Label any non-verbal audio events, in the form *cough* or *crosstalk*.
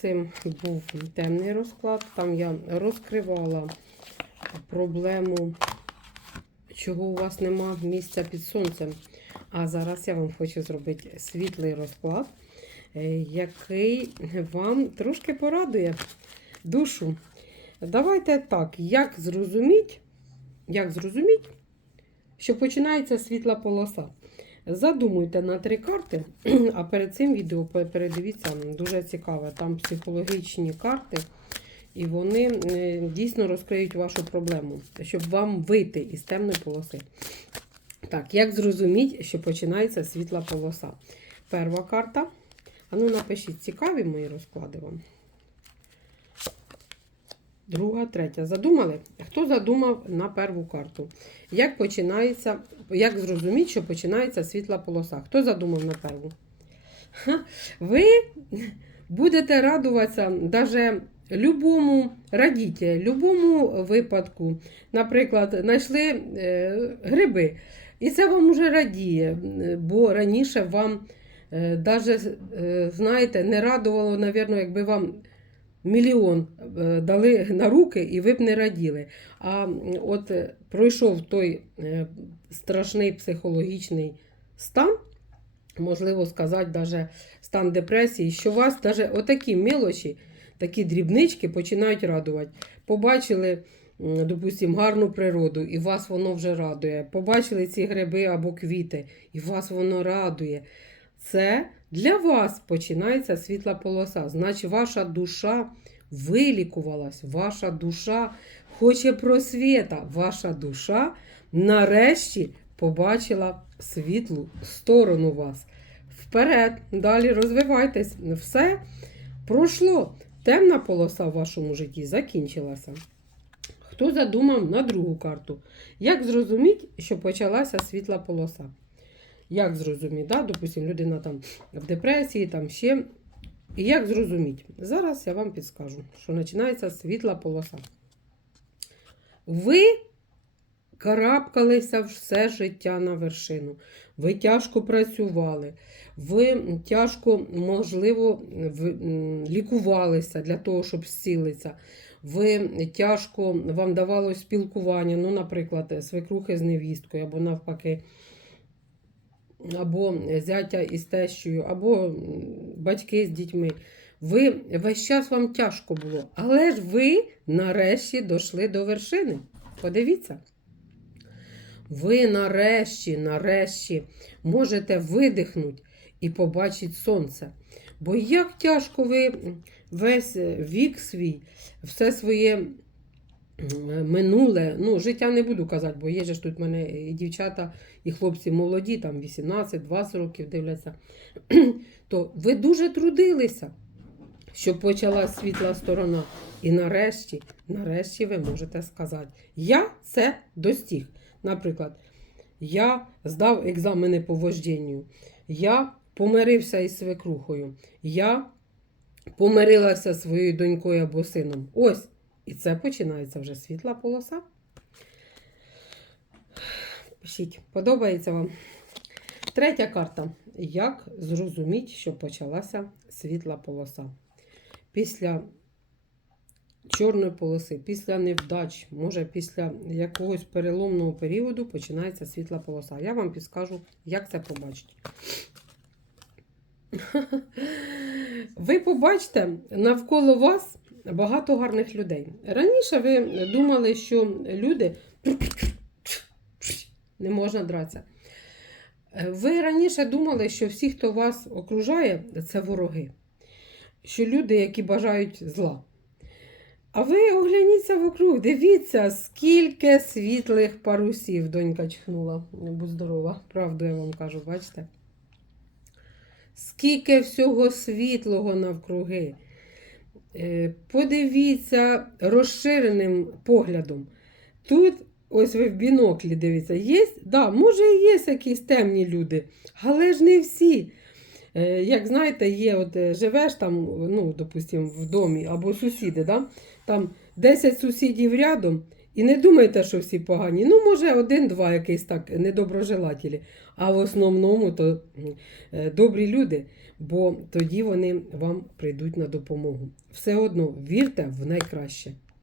цим був темний розклад. Там я розкривала проблему, чого у вас нема місця під сонцем. А зараз я вам хочу зробити світлий розклад, е, який вам трошки порадує душу. Давайте так, як зрозуміть, як зрозуміть, що починається світла полоса. Задумуйте на три карти, *clears throat* а перед цим відео передивіться, дуже цікаве. Там психологічні карти, і вони дійсно розкриють вашу проблему, щоб вам вийти із темної полоси. Так, як зрозуміть, що починається світла полоса? Перша карта. А ну напишіть, цікаві мої розклади вам. Друга, третя. Задумали? Хто задумав на перву карту? Як починається, як зрозуміти, що починається світла полоса? Хто задумав на перву? Ви будете радуватися навіть любому радіті, любому випадку. Наприклад, знайшли е, гриби, і це вам уже радіє, бо раніше вам навіть, знаєте, не радувало, навірно, якби вам мільйон е, дали на руки, і ви б не раділи. А от е, пройшов той е, страшний психологічний стан, можливо сказати, навіть стан депресії, що вас навіть отакі мелочі, такі дрібнички починають радувати. Побачили, допустимо, гарну природу, і вас воно вже радує. Побачили ці гриби або квіти, і вас воно радує. Це для вас починається світла полоса. Значить, ваша душа вилікувалась, ваша душа хоче просвіта, ваша душа нарешті побачила світлу сторону вас. Вперед, далі розвивайтесь. Все пройшло. Темна полоса в вашому житті закінчилася. Хто задумав на другу карту? Як зрозуміти, що почалася світла полоса? Як зрозуміти, да? допустим, людина там в депресії, там ще. І як зрозуміти? Зараз я вам підскажу, що починається світла полоса. Ви карабкалися все життя на вершину. Ви тяжко працювали, ви тяжко, можливо, лікувалися для того, щоб зцілитися. Ви тяжко вам давалось спілкування, ну, наприклад, свекрухи з невісткою, або навпаки, або зятя із тещою, або батьки з дітьми. Ви весь час вам тяжко було, але ж ви нарешті дійшли до вершини. Подивіться. Ви нарешті, нарешті можете видихнути і побачити сонце. Бо як тяжко ви весь вік свій, все своє минуле, ну, життя не буду казати, бо є ж тут в мене і дівчата, і хлопці молоді, там 18-20 років дивляться, *clears throat* то ви дуже трудилися, щоб почала світла сторона. І нарешті, нарешті ви можете сказати, я це достиг. Наприклад, я здав екзамени по вождінню, я помирився із свекрухою, я помирилася зі своєю донькою або сином. Ось. І це починається вже світла полоса. Пишіть, подобається вам. Третя карта. Як зрозуміти, що почалася світла полоса? Після чорної полоси, після невдач, може після якогось переломного періоду починається світла полоса. Я вам підскажу, як це побачити. *laughs* Ви побачите навколо вас багато гарних людей. Раніше ви думали, що люди не можна дратися. Ви раніше думали, що всі, хто вас окружає, це вороги, що люди, які бажають зла. А ви огляніться вокруг, дивіться, скільки світлих парусів донька чхнула. Будь здорова, правду я вам кажу, бачите? Скільки всього світлого навкруги. Е, Подивіться розширеним поглядом. Тут, ось ви в біноклі дивіться, є, да, може, і є якісь темні люди, але ж не всі. Е, Як знаєте, є, от е, живеш там, ну, допустимо, в домі або сусіди, да? там 10 сусідів рядом, І не думайте, що всі погані. Ну, може, один-два якийсь так недоброжелателі. А в основному то е, добрі люди, бо тоді вони вам прийдуть на допомогу. Все одно вірте в найкраще.